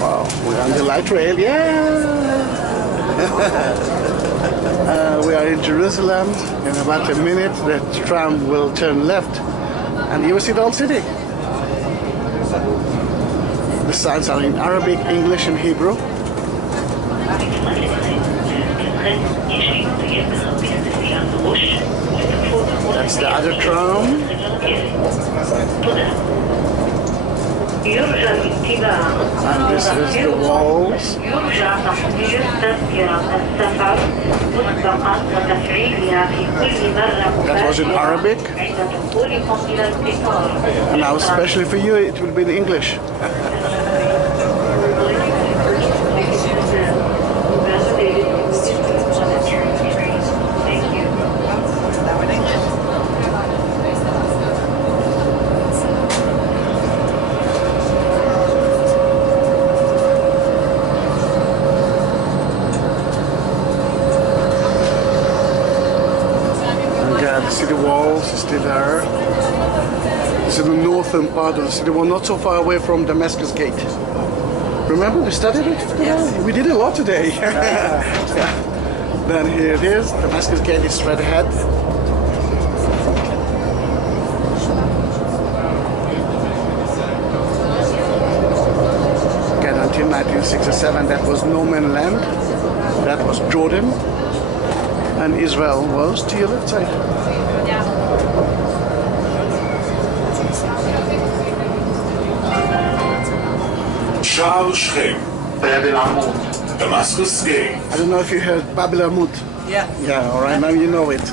Wow, we're on the light rail, yeah! We are in Jerusalem. In about a minute, the tram will turn left, and you will see the old city. The signs are in Arabic, English, and Hebrew. That's the other tram. And this is the walls. That was in Arabic. And now especially for you it will be in English. The city walls is still there. This is the northern part of the city wall, not so far away from Damascus Gate. Remember we studied it? Yes. We did a lot today. Yeah. Then here it is. Damascus Gate is straight ahead. Again, until 1967, that was no man's land. That was Jordan. And Israel was to your left side. שער שכם, Damascus Gate. I don't know if you heard Bab el Amud. Yeah. Yeah, all right, now you know it.